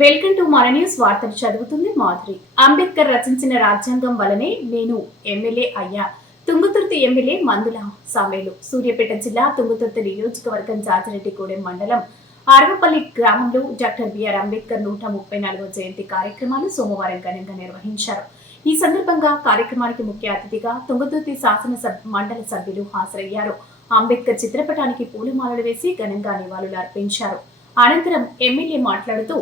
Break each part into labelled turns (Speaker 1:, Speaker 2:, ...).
Speaker 1: Welcome to మన news వార్తలు చదువుతుంది మాధురి. అంబేద్కర్ రచించిన రాజ్యాంగం వలనే నేను ఎమ్మెల్యే అయ్యా. తుంగుతుర్తి ఎమ్మెల్యే మందుల సామేలు. సూర్యాపేట జిల్లా తుంగుతుర్తి నియోజకవర్గం జాజిరెడ్డిగూడెం మండలం అరవపల్లి గ్రామంలో డాక్టర్ బిఆర్ అంబేద్కర్ నూట ముప్పై నాలుగవ జయంతి కార్యక్రమాలు సోమవారం ఘనంగా నిర్వహించారు. ఈ సందర్భంగా కార్యక్రమానికి ముఖ్య అతిథిగా తుంగతుర్తి శాసనసభ మండలి సభ్యులు హాజరయ్యారు. అంబేద్కర్ చిత్రపటానికి పూలమాలలు వేసి ఘనంగా నివాళులు అర్పించారు అనంతరం ఎమ్మెల్యే మాట్లాడుతూ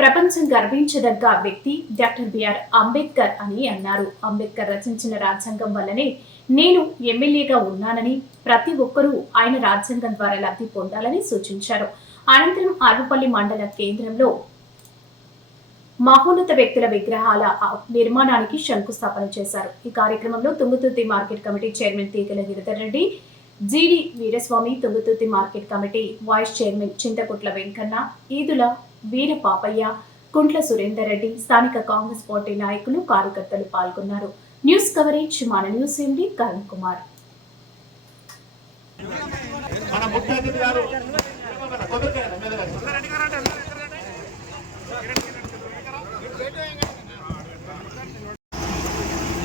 Speaker 1: ప్రపంచం గర్వించదగ్గ వ్యక్తి డాక్టర్ బిఆర్ అంబేద్కర్ అని అన్నారు. అంబేద్కర్ రచించిన రాజ్యాంగం వల్లనే నేను ఎమ్మెల్యేగా ఉన్నానని ప్రతి ఒక్కరూ ఆయన రాజ్యాంగం ద్వారా లబ్ధి పొందాలని సూచించారు. అనంతరం అరుపల్లి మండల కేంద్రంలో మహోన్నత వ్యక్తుల విగ్రహాల నిర్మాణానికి శంకుస్థాపన చేశారు. ఈ కార్యక్రమంలో Tungaturthi market committee chairman Teegala Giridhar Reddy Jeedi Veeraswamy Thungathurthi market committee vice chairman Chinthakuntla Venkanna Eedula Veera Papaiah Kuntla Surender Reddy స్థానిక కాంగ్రెస్ పార్టీ నాయకులు కార్యకర్తలు పాల్గొన్నారు. న్యూస్ కవరేజ్ మన న్యూస్ ఎండి కరణ్ కుమార్.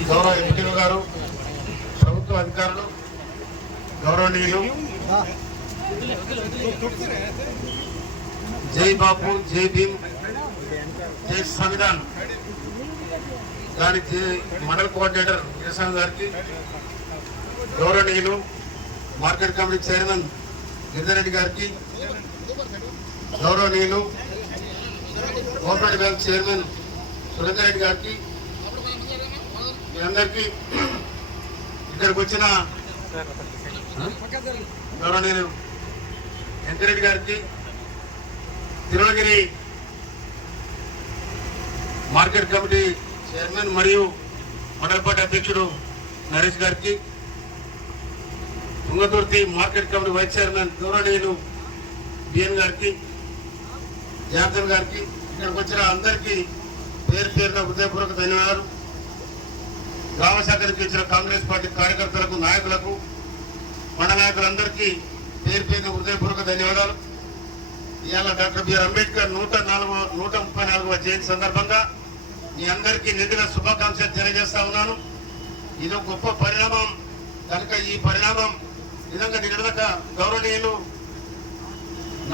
Speaker 2: గౌరవ ఎంపీలు గారు ప్రభుత్వ అధికారులు గౌరవనీయులు. జై బాపు జై భీమ్ జై సంవిధాన్. దాని మండల కోఆర్డినేటర్ వీరస్వామి గారికి గౌరవనీయులు మార్కెట్ కమిటీ చైర్మన్ గిరిధరెడ్డి గారికి గౌరవనీయులు cooperative bank chairman Surender Reddy గారికి మీ అందరికీ ఇక్కడికి వచ్చిన గౌరవనీయులు వెంకరెడ్డి గారికి తిరుమలగిరి మార్కెట్ కమిటీ చైర్మన్ మరియు మండలపాటి అధ్యక్షుడు నరేష్ గారికి Tungaturthi market committee vice chairman గౌరవనీయులు బిఎన్ గారికి జాన్సన్ గారికి ఇక్కడికి వచ్చిన అందరికీ పేరు పేరున హృదయపూర్వక ధన్యవాదాలు. గ్రామ శాఖ వచ్చిన కాంగ్రెస్ పార్టీ కార్యకర్తలకు నాయకులకు మండల నాయకులందరికీ పేరు పేరున హృదయపూర్వక ధన్యవాదాలు. ఇవాళ డాక్టర్ బిఆర్ అంబేద్కర్ నూట నాలుగు నూట ముప్పై నాలుగవ జయంతి సందర్భంగా మీ అందరికీ నిండుగా శుభాకాంక్షలు తెలియజేస్తా ఉన్నాను. ఇది గొప్ప పరిణామం. కనుక ఈ పరిణామం నిజంగా నిలదక గౌరవనీయులు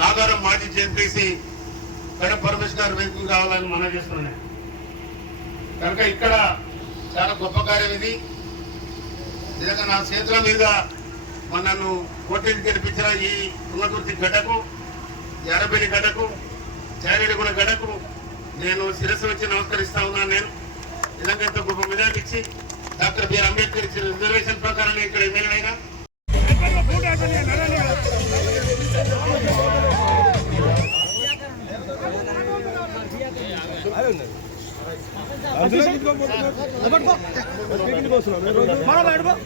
Speaker 2: నాగారం మాజీ జెన్పీసీ కడ పరమేశ్వర్ గారు వేదిక కావాలని మనం చేస్తున్నాను కనుక ఇక్కడ చాలా గొప్ప కార్యం ఇది. నిజంగా నా చేతుల మీద నన్ను పోటీకి గెలిపించిన ఈ తుంగతుర్తి గడ్డకు ఎర్రబెల్లి గడ్డకు చారేడుగుల గడ్డకు నేను శిరస్సు వచ్చి నమస్కరిస్తా ఉన్నాను నేను. నిజంగా ఎంతో గొప్ప మెజార్టీ ఇచ్చి డాక్టర్ బిఆర్ అంబేద్కర్ ఇచ్చిన రిజర్వేషన్ ప్రకారం ఇక్కడ ఎమ్మెల్యే అయినా.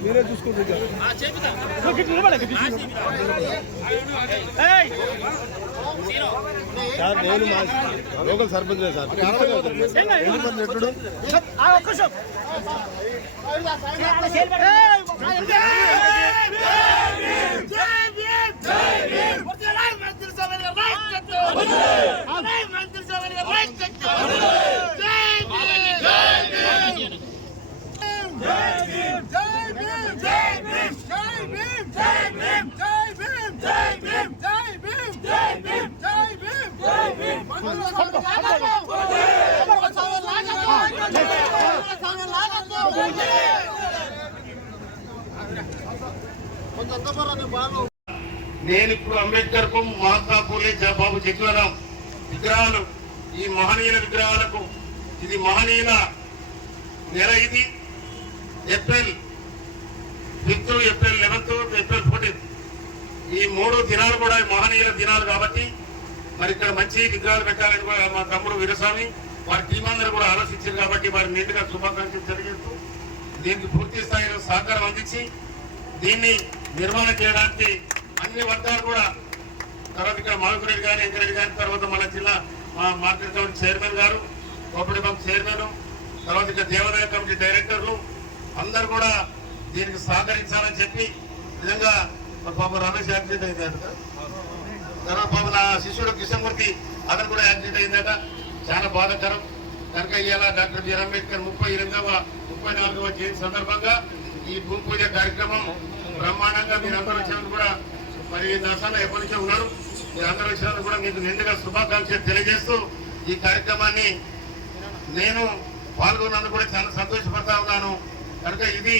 Speaker 3: మీరే చూసుకుంటారు సార్ నేను మా లోకల్ సర్పంచ్ సార్. ఎందుకంటే ఎట్టుడు
Speaker 2: నేను ఇప్పుడు అంబేద్కర్కు మహాత్మా పూలే జ- బాబు విగ్రహాలు ఈ మహనీయుల విగ్రహాలకు ఇది మహనీయుల నెల ఇది April fifth April eleventh April fourteenth. ఈ మూడు దినాలు కూడా మహనీయుల దినాలు కాబట్టి మరి ఇక్కడ మంచి విగ్రహాలు పెట్టాలని కూడా మా తమ్ముడు వీరస్వామి వారి టీమందరూ కూడా ఆలోచించారు కాబట్టి వారి నిండుగా శుభాకాంక్షలు తెలియజేస్తూ దీనికి పూర్తి స్థాయిలో సహకారం అందించి దీన్ని నిర్మాణం చేయడానికి అన్ని వర్గాలు కూడా తర్వాత ఇక్కడ మాధురెడ్డి గారు ఎంకరెడ్డి గారి తర్వాత మన జిల్లా మా మార్కెట్ కమిటీ చైర్మన్ గారు కోపడి బంక్ చైర్మన్ తర్వాత ఇక్కడ దేవాదాయ కమిటీ డైరెక్టర్లు అందరు కూడా దీనికి సహకరించాలని చెప్పి నిజంగా మా పాప రమేష్ యాక్సిడెంట్ అయిందట. తర్వాత పాప నా శిష్యుడు కిషన్మూర్తి అతను కూడా యాక్సిడెంట్ అయిందట. చాలా బాధాకరం. కనుక ఇవాళ డాక్టర్ బిఆర్ అంబేద్కర్ ముప్పై ఎనిమిదవ ముప్పై నాలుగవ జయంతి సందర్భంగా ఈ భూమి పూజ కార్యక్రమం బ్రహ్మాండంగా మీరందరూ వచ్చినందుకు కూడా మరి దర్శనం ఎప్పటి నుంచో ఉన్నారు. మీరందరూ వచ్చినందుకు కూడా మీకు నిండుగా శుభాకాంక్షలు తెలియజేస్తూ ఈ కార్యక్రమాన్ని నేను పాల్గొన్నందుకు కూడా చాలా సంతోషపడతా ఉన్నాను. కనుక ఇది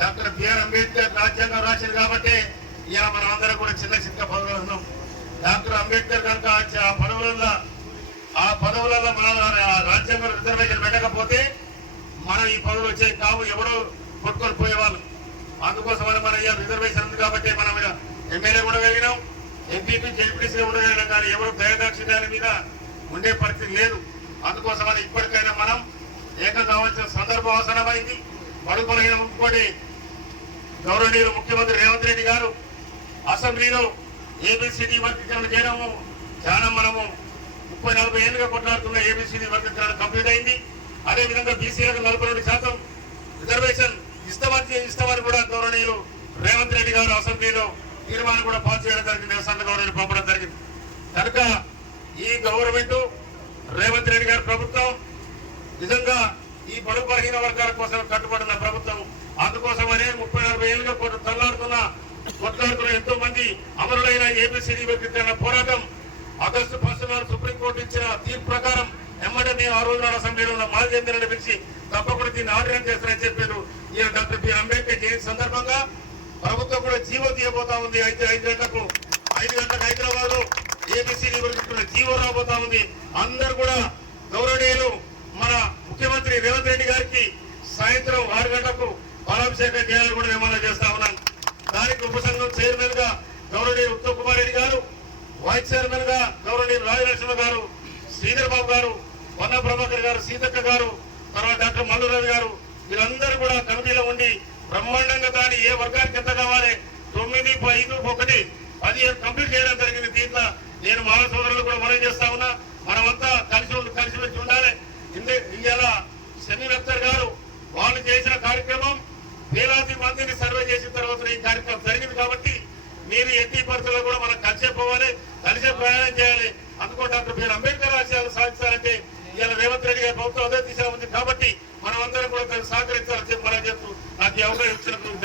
Speaker 2: డాక్టర్ బిఆర్ అంబేద్కర్ రాజ్యాంగం రాశారు కాబట్టి ఇలా మనం అందరం కూడా చిన్న చిన్న పదవులు ఉన్నాం. డాక్టర్ అంబేద్కర్ కనుక ఆ పదవులలో ఆ పదవులలో మన ఆ రాజ్యాంగం రిజర్వేషన్ పెట్టకపోతే మనం ఈ పదవులు వచ్చే కావు. ఎవడో కొట్టుకొని పోయేవాళ్ళు అందుకోసమని మన రిజర్వేషన్ ఉంది కాబట్టి మనం ఎమ్మెల్యే కూడా వెళ్ళినాం. ఎంపీపీ జెడ్పీసీ కూడా వెళ్ళినాం కానీ ఎవరు దయదాక్షిణ్యాల మీద ఉండే పరిస్థితి లేదు. అందుకోసమని ఇప్పటికైనా మనం ఏకం కావాల్సిన సందర్భం అవసరమైంది. పడుకోలేని ఇంకోటి గౌరవనీయులు ముఖ్యమంత్రి రేవంత్ రెడ్డి గారు అసెంబ్లీలో ఏబిసిడి వర్గీకరణ చేయడము చాలా మనము ముప్పై నలభై ఏళ్ళుగా కొట్లాడుతున్న ఏబిసిడి వర్గీకరణ కంప్లీట్ అయింది. అదేవిధంగా బీసీలకు నలభై రెండు శాతం రిజర్వేషన్ ఇస్తామని ఇష్టమని కూడా గౌరవనీయులు రేవంత్ రెడ్డి గారు అసెంబ్లీలో తీర్మానం కూడా పాస్ చేయడం జరిగింది. సంత గౌరవనీయులు పంపడం జరిగింది. కనుక ఈ గవర్నమెంట్ రేవంత్ రెడ్డి గారి ప్రభుత్వం నిజంగా ఈ బడు బలహీన వర్గాల కోసం కట్టుబడిన ప్రభుత్వం. అందుకోసమనే ముప్పై నలభై ఏళ్ళుగా కొట్టు తల్లాడుతున్న కొట్లాడుతున్న ఎంతో మంది అమరులైన ఏబిసిడి వ్యక్తిత్వ పోరాటం. ఆగస్టు ఫస్ట్ నాడు సుప్రీంకోర్టు ఇచ్చిన తీర్పు ప్రకారం ఎమ్మటే మేము ఆ రోజు నాడు అసెంబ్లీలో ఉన్న మాజీ రెడ్డి పిలిచి తప్పకుండా దీన్ని ఆర్డర్ చేస్తారని చెప్పారు. ఈయన డాక్టర్ బి. అంబేద్కర్ జయంతి సందర్భంగా ప్రభుత్వం కూడా జీవో తీయబోతా ఉంది. ఐదు ఐదు గంటలకు ఐదు గంటలకు హైదరాబాద్లో ఏబిసిడి జీవో రాబోతా ఉంది. అందరు కూడా గౌరవనీయులు మన ముఖ్యమంత్రి రేవంత్ రెడ్డి గారికి సాయంత్రం ఆరు గంటలకు పాలాభిషేకం చేయాలని కూడా నిర్మాణం చేస్తా ఉన్నాను దానికి ఉపసంఘం చైర్మన్గా గౌరవనీయులు ఉత్తమ్ కుమార్ రెడ్డి గారు వైస్ చైర్మన్గా గౌరవనీయులు రాజలక్ష్మి గారు శ్రీధర్ బాబు గారు వన్న ప్రభాకర్ గారు సీతక్క గారు తర్వాత డాక్టర్ మల్లు రవి గారు వీళ్ళందరూ కూడా కమిటీలో ఉండి బ్రహ్మాండంగా దాని ఏ వర్గానికి ఎంత కావాలి? తొమ్మిది ఐదు ఒకటి. పదిహేను కంప్లీట్ చేయడం జరిగింది దీంట్లో. నేను మా సోదరులు కూడా మనం చేస్తా ఉన్నా. మనమంతా కలిసి కలిసి వచ్చి ఉండాలి. ఇందే ఇవాళ శని రక్తర్ గారు వాళ్ళు చేసిన కార్యక్రమం వేలాది మందిని సర్వే చేసిన తర్వాత ఈ కార్యక్రమం జరిగింది కాబట్టి మీరు ఎట్టి పరిస్థితుల్లో కూడా మనం కలిసే పోవాలి కలిసే ప్రయాణం చేయాలి. అందుకో doctor BR Ambedkar I'm gonna tell you.